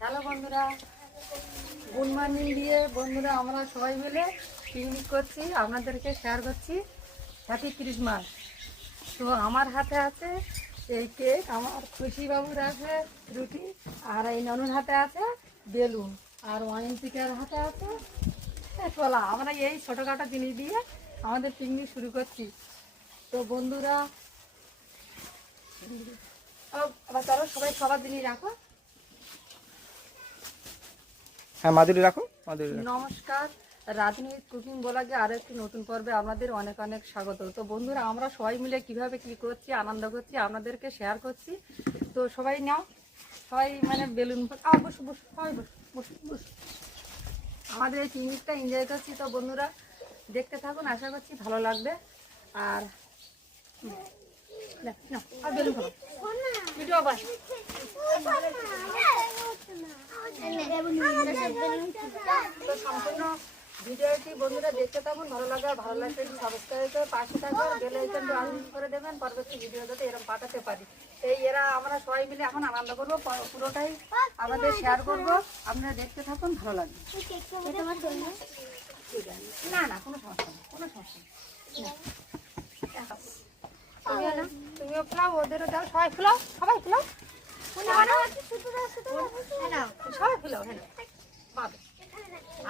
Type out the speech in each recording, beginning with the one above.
Hello বন্ধুরা, good morning দিয়ে বন্ধুরা আমরা সবাই মিলে পিকনিক করছি, আপনাদেরকে শেয়ার করছি হ্যাপি ক্রিসমাস। তো আমার হাতে আছে এই কেক, আমার খুশিবাবুর আছে রুটি, আর এই ননুর হাতে আছে বেলুন, আর ওয়াইনটিকার হাতে আছে কলা। আমরা এই ছোটোখাটো জিনিস দিয়ে আমাদের পিকনিক শুরু করছি। তো বন্ধুরা আবার চলো সবাই সবার জিনিস রাখো। হ্যাঁ মাধুরী রাখো, নমস্কার, রাজনীতি কুকিং ব্লগে আরও একটি নতুন পর্বে আপনাদের অনেক অনেক স্বাগত। তো বন্ধুরা আমরা সবাই মিলে কিভাবে কি করছি, আনন্দ করছি, আপনাদেরকে শেয়ার করছি। তো সবাই নাও, সবাই মানে বেলুন বসু বসু সবাই বসু বসু আমাদের এই পিকনিকটা এনজয় করছি। তো বন্ধুরা দেখতে থাকুন, আশা করছি ভালো লাগবে। আর বেলুন খাবো ভিডিও বাস তো সম্পূর্ণ ভিডিওটি বন্ধুরা দেখতে থাকুন, ভালো লাগে। ভালো লাগলে সাবস্ক্রাইব করে পাশে থাকবেন, বেল আইকনটি অন করে দেবেন, পরবর্তী ভিডিও যাতে এরকম পাঠাতে পারি। আমরা সবাই মিলে এখন আনন্দ করবো, পুরোটাই আমাদের শেয়ার করবো। আপনারা দেখতে থাকুন, ভালো লাগবে। না না কোনো সমস্যা নেই, কোনো সমস্যা নেই। তুমিও ফেলাও, ওদেরও দাও, সবাই ফেলাও, সবাই ফেলাও, সবাই ফেলাও। হ্যাঁ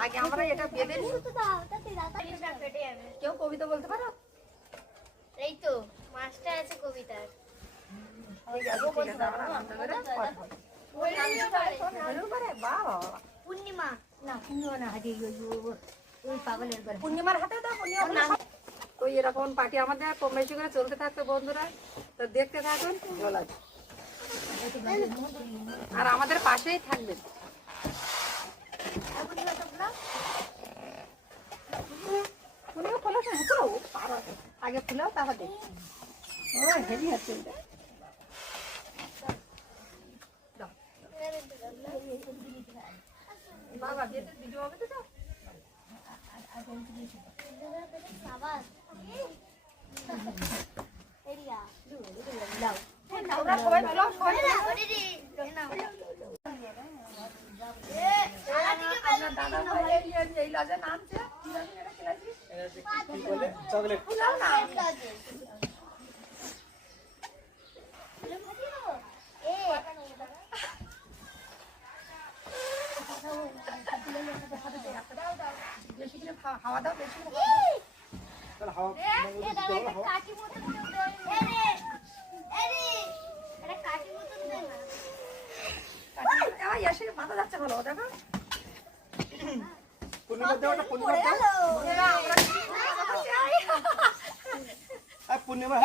আগে আমরা এটা বেঁধে নিই। কেউ কবিতা বলতে পারো? এই তো মাস্টার আছে কবিতার। পূর্ণিমা না পূর্ণিমা না, হাতে ওই পাগলের পূর্ণিমার হাতে দাও। ওই এরকম পার্টি আমাদের কম বেশি করে চলতে থাকতো বন্ধুরা, তো দেখতে থাকুন, ভালো লাগবে। আর আমাদের পাশেই থাকবেন। আগে ফুলেও তারপর দেখছি। ও হেভি হচ্ছে বাবা, বিয়েতে ভিডিও হবে তো। সবাই ভালো এই লজে নামছে চকলেট বেশি করে খাওয়া দাও, বেশি করে এসে মাথা যাচ্ছে ভালো দেখো। পূর্ণিমা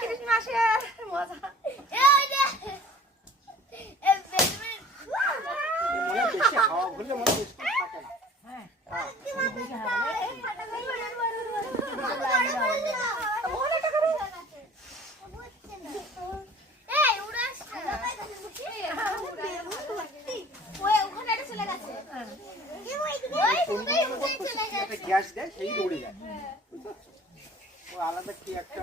ক্রিসমাসের মজা গ্যাস দেয়, সেই দৌড়ে যায়। আলাদা কি একটা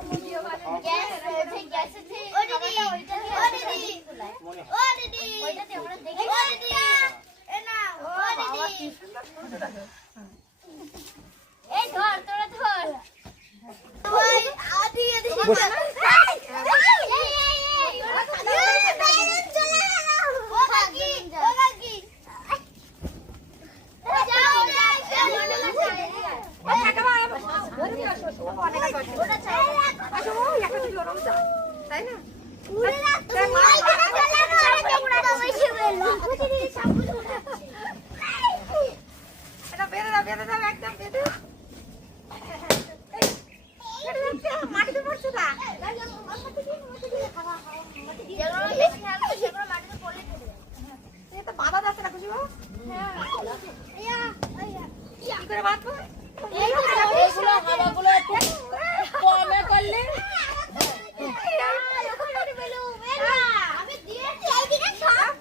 তাই না? এটা বেঁধে দাও, বেঁধে দাও, একদম বেঁধে দাও। মাটিতে পড়ছে না, বাধা যাচ্ছে না। খুশি বাবু কি করে বাঁধবো?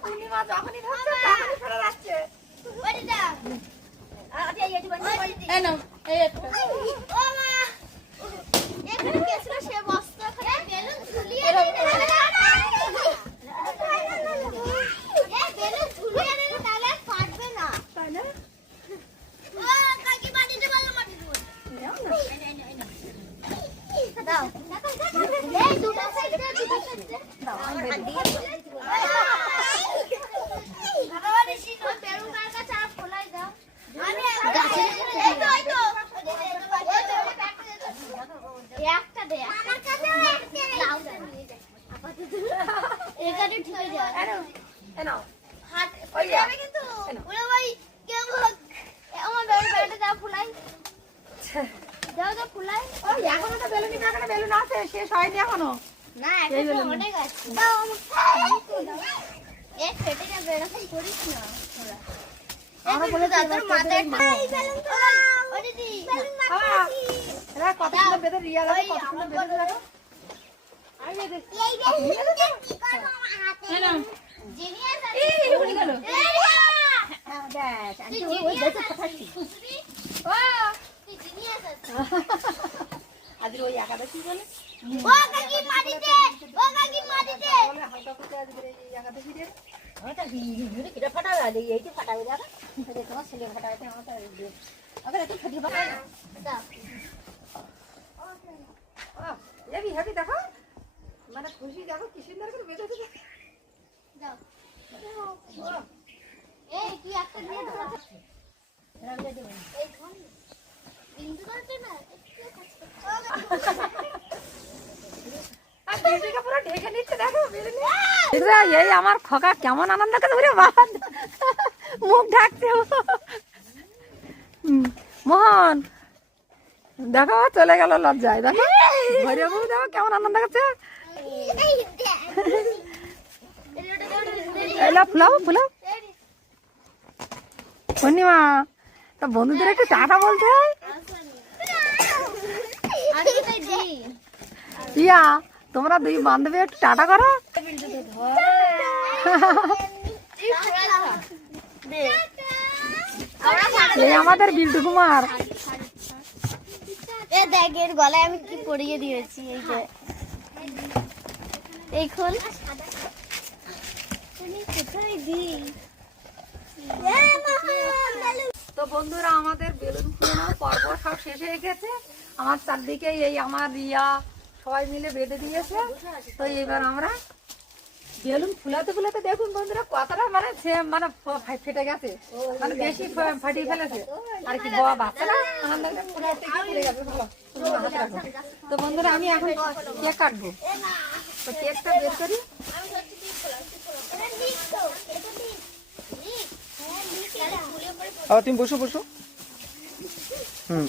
পূর্ণিমা যখনই ধরছে তখনই ফেলে যাচ্ছে। এ নাও হাত ওই ফুলে যাবে কিন্তু কেন? ওরে ভাই কেমন আমার বেলুনটা দাও ফুলাই দাও দাও ফুলাই ওই এখনো তো বেলুনি প্যাকেটে বেলুন আছে, শেষ হয়নি এখনো। না এই এখন তো বেলুন। অনেক আছে দাও আমাকে দাও এক ফেটে যাবে এরকম করিস না তোরা আমরা বলে দাও দিই, তোর এবার মাথায় তোদের এই বেলুন তো ও দিদি বেলুন এরা কত সুন্দর বেঁধে রিয়া দেখো, কত সুন্দর বেঁধে দেখো। এই বেলুন কি করব আমার হাতে হ্যাঁ না জিনিয়াস এই উড়ে গেল। দেখ আন্টি ওই দেখো ফাটাচ্ছি। ও তুই জিনিয়াস আছে আজকে ওই একাদশী বলে ও কাকি মাটিতে ও কাকি মাটিতে বলে হালকা করে আজকে এই একাদশী রে আমারটা ভিডিও কিটা ফাটাবে আর এইটা ফাটাবে দাদা এটা তোমার ছেলে ফাটাবে আমারটা আগে একটু ফাটিয়ে ফাটাবে দাও হেভি হেভি দেখো, মানে খুশি দেখো কি সুন্দর করে বেঁধেছে। দাও এই তুই একটা দিয়ে ধর এই কোন বিন্দু করতে না আর দিদিকে পুরো ঢেকে নিচ্ছে দেখো বেলুন। এই আমার খোকা কেমন আনন্দ করে ঘুরে বাবা মুখ ঢাকছে ও। মোহন দেখো চলে গেল লজ্জায়, দেখো ঘরে বউ দেখো কেমন আনন্দ করছে। এলা ফুলাও ফুলাও পূর্ণিমা, তা বন্ধুদের একটু টাটা বলতে হয়। ইয়া তোমরা দুই বান্ধবী একটু টাটা করো। এই আমাদের বিল্টু কুমার। এ দেখ এর গলায় আমি কি পরিয়ে দিয়েছি এই যে এই খোল তুমি কোথায় দি তো বন্ধুরা আমাদের বেলুন ফুলানোর পর্ব সব শেষ হয়ে গেছে। আমার চারদিকে এই আমার রিয়া সবাই মিলে বেঁধে দিয়েছে। তো এবার আমরা বেলুন ফুলাতে ফুলাতে দেখুন বন্ধুরা কতটা মানে মানে ফেটে গেছে, মানে বেশি ফাটিয়ে ফেলেছে আর কি। বাচ্চারা আনন্দ করে ফুলাতে গিয়ে পড়ে গেছে। ভালো তুমি হাতে রাখো। তো বন্ধুরা আমি এখন কেক কাটবো, তো কেকটা বের করি। আমি সত্যি ঠিক খোলা এটা লিখ তো এটা লিখ লিখ হ্যাঁ লিখ তাহলে ফুলে পরে আবার তুমি বসো বসো। হুম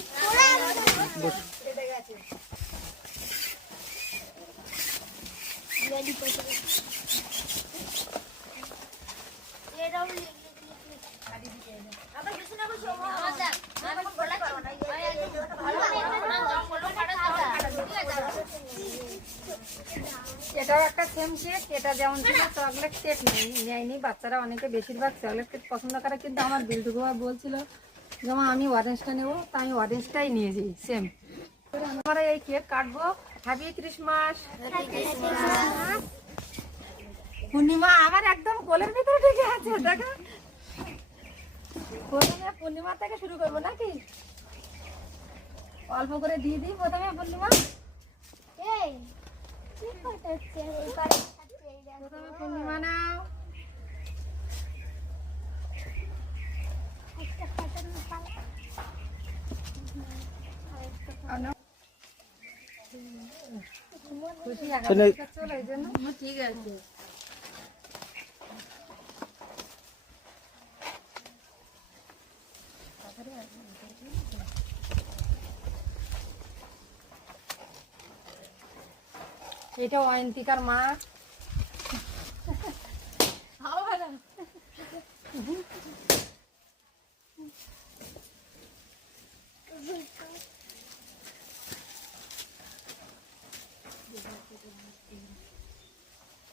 বসো। এটাও লিখ আবার কিছু না বসো আমার দেখ আমি বলা করব না এটাও একটা সেম কেক, এটা যেমন ছিল চকলেট কেক নেয়নি বাচ্চারা, অনেকে বেশিরভাগ চকলেট কেক পছন্দ করে, কিন্তু আমার বিল্টু কুমার বলছিল যেমন আমি অরেঞ্জটা নেবো, তাই আমি অরেঞ্জটাই নিয়েছি সেম। আমরা এই কেক কাটবো। Happy Christmas. পূর্ণিমা আমার একদম কোলের ভিতরে ঢেকে আছে দেখো। প্রথমে পূর্ণিমা থেকে শুরু করবো নাকি, অল্প করে দিয়ে দিই প্রথমে পূর্ণিমা। এই কি করতেছে এই পারে এই দেখ প্রথমে পূর্ণিমা নাও। একটা ফাটানো পালা খুশি চলে। চলো এই জন্য ঠিক আছে। এটা অয়ন্তিকার মা।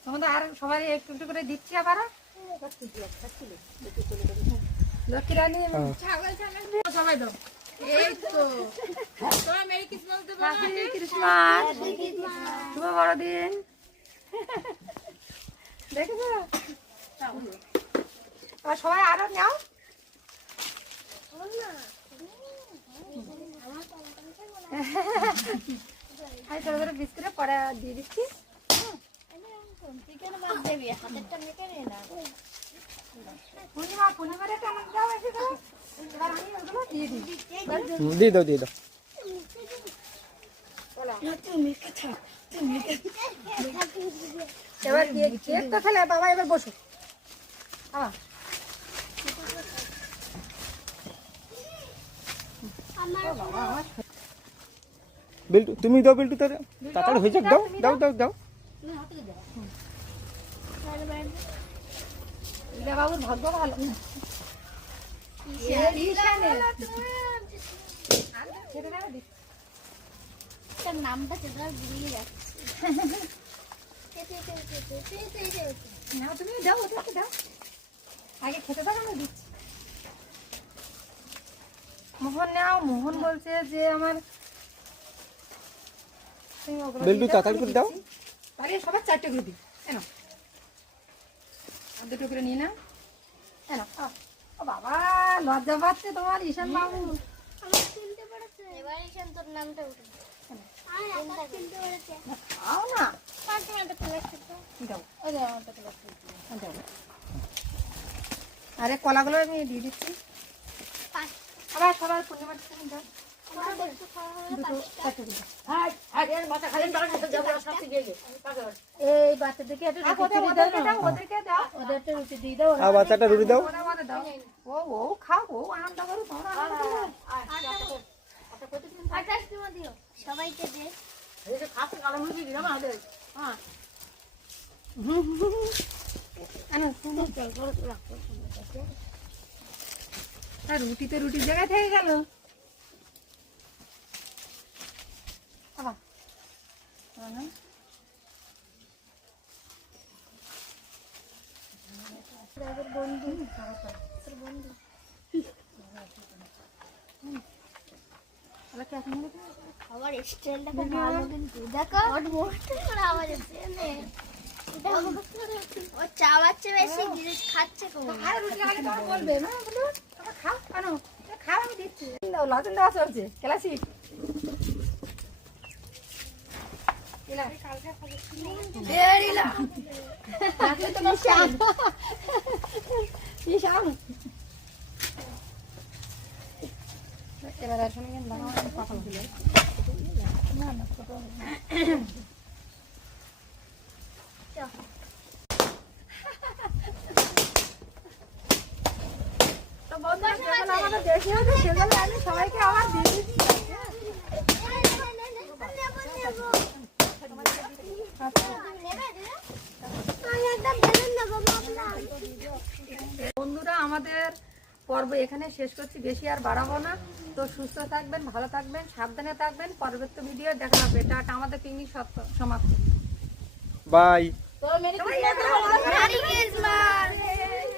তোমাদের আর সবাই একটু একটু করে দিচ্ছি আবার। লক্ষ্মী রানী সবাই দাও। এই তো মেরি ক্রিসমাস, শুভ বড়দিন। দেখেছো আর সবাই আরো নাও। আমি ছোট ছোট বিস্কুটে পরে দিয়ে দিচ্ছি। চিকেন মাছ দেবি হাতেরটা মেখে নে না পূর্ণিমারে কেমন দাও এসে দাও। এবার আমি ওগুলো দিয়ে দিই। দিয়ে দাও দিয়ে দাও। এবার কেকটা খেলে বাবা এবার বসো। আমার বিল্টু তুমি দাও, বিল্টু তাড়াতাড়ি হয়ে যাক, দাও দাও দাও দাও। লীলা বাবুর ভাগ্য ভালো। তার নামটা চেতনা ঘুরিয়ে যাচ্ছে। না তুমি দাও, ওদেরকে দাও, আগে খেতে দাও, আমি দিচ্ছি। মোহন নাও, মোহন বলছে যে আমার তুমি ওগুলো বিল্টু দিয়ে তাড়াতাড়ি আমি করে দাও। দিচ্ছি। তাহলে সবার 4টে করে দিই, কেন আর 2টো করে নিয়ে না, কেন? ও বাবা, লজ্জা পাচ্ছে তোমার ঈশান বাবু। আমার চিনতে পেরেছে। এবার ঈশান তোর নামটা উঠে। আমার চিনতে পেরেছে। আও না, পাঁচ মিনিট চলে আসছে। দাও, ওই দাও, আমারটা তো বাকি আছে। দাও। আরে কলাগুলো আমি দিয়ে দিচ্ছি। পাঁচ। আবার সবার পূর্ণিমার তুমি দাও, আমার একটু খাওয়া হলো 2টো 4টে দিও। এই বাচ্চাদেরকে একটা রুটি দিয়ে দাও না। ওদেরকে দাও, ওদের একটা রুটি দিয়ে দাও। আর বাচ্চাটা রুটি দাও। ওরা আমাদের দাও। ও খাও, ও আনন্দ করো, তোমরা আনন্দ করো। আটাশ কিলো দিও সবাইকে দে। আনো, আর রুটিতে রুটির জায়গায় থেকে গেল। আবার আনো। তোর বন্ধু তোর বন্ধু আবার কি এখন নেবে? খাবার স্টাইলটা ভালো কিন্তু দেখো ওর মোস্ট করে আওয়াজ হচ্ছে নে ও চাওয়াচ্ছে বেশি জিনিস খাচ্ছে কম আর রুটি আগে তোমার বলবে না, বলো তোমরা খাও, আনো খাও, আমি দিচ্ছি। দাও, লাচুন দেওয়া চলছে, ক্লাসিক। এবার আসলে কথা বলি। তো বন্ধুরা, যেগুলো আমাদের বেশি হয়েছে সেগুলো আমি সবাইকে আবার দিয়ে দিচ্ছি। বন্ধুরা, আমাদের পর্ব এখানে শেষ করছি, বেশি আর বাড়াবো না। তো সুস্থ থাকবেন, ভালো থাকবেন, সাবধানে থাকবেন। পরবর্তী ভিডিও দেখা হবে। টাটা, আমাদের পিকনিক সমাপ্ত। বাই। তোর মেরে সবাই এখানে বলো, মেরি ক্রিসমাস।